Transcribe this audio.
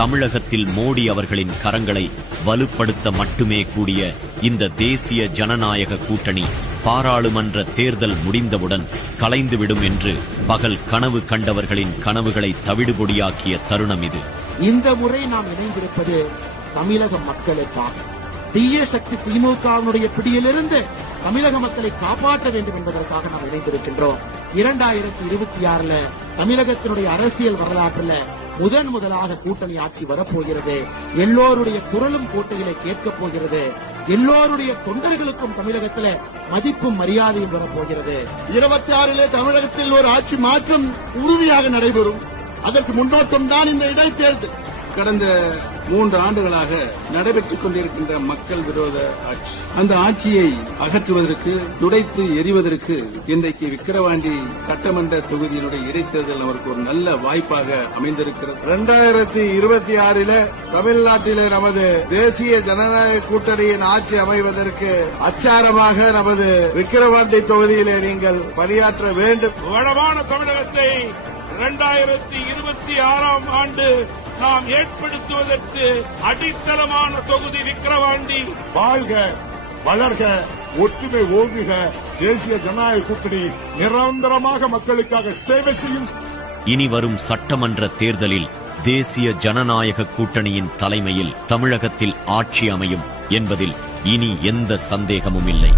தமிழகத்தில் மோடி அவர்களின் கரங்களை வலுப்படுத்த மட்டுமே கூடிய இந்த தேசிய ஜனநாயக கூட்டணி பாராளுமன்ற தேர்தல் முடிந்தவுடன் கலைந்துவிடும் என்று பகல் கனவு கண்டவர்களின் கனவுகளை தவிடுபொடியாக்கிய தருணம் இது. இந்த முறை நாம் இணைந்திருப்பது தமிழக மக்களுக்காக தீய சக்தி திமுகவினுடைய பிடியிலிருந்து தமிழக மக்களை காப்பாற்ற வேண்டும் என்பதற்காக நாம் இணைந்திருக்கின்றோம். இரண்டாயிரத்தி இருபத்தி ஆறுல தமிழகத்தினுடைய அரசியல் வரலாற்றுல முதன் முதலாக கூட்டணி ஆட்சி வரப்போகிறது. எல்லோருடைய குரலும் போட்டிகளை கேட்கப் போகிறது. எல்லோருடைய தொண்டர்களுக்கும் தமிழகத்துல மதிப்பும் மரியாதையும் வரப்போகிறது. இருபத்தி ஆறிலே தமிழகத்தில் ஒரு ஆட்சி மாற்றம் உறுதியாக நடைபெறும். அதற்கு முன்னோட்டம் தான் இந்த இடைத்தேர்தல். கடந்த மூன்று ஆண்டுகளாக நடைபெற்றுக் கொண்டிருக்கின்ற மக்கள் விரோத ஆட்சி. அந்த ஆட்சியை அகற்றுவதற்கு துடைத்து எறிவதற்கு இன்றைக்கு விக்கிரவாண்டி சட்டமன்ற தொகுதியினுடைய இடைத்தேர்தல் நமக்கு ஒரு நல்ல வாய்ப்பாக அமைந்திருக்கிறது. இரண்டாயிரத்தி இருபத்தி ஆறில தமிழ்நாட்டிலே நமது தேசிய ஜனநாயக கூட்டணியின் ஆட்சி அமைவதற்கு அச்சாரமாக நமது விக்கிரவாண்டி தொகுதியிலே நீங்கள் பணியாற்ற வேண்டும். வளமான தமிழகத்தை இரண்டாயிரத்தி இருபத்தி ஆறாம் ஆண்டு நாம் ஏற்படுத்துவதற்கு அடித்தளமான தொகுதி விக்கிரவாண்டி. வாழ்க வளர்க ஒற்றுமை ஓங்குக தேசிய ஜனநாயக கூட்டணி நிரந்தரமாக மக்களுக்காக சேவை செய்யும். இனி வரும் சட்டமன்ற தேர்தலில் தேசிய ஜனநாயக கூட்டணியின் தலைமையில் தமிழகத்தில் ஆட்சி அமையும் என்பதில் இனி எந்த சந்தேகமும் இல்லை.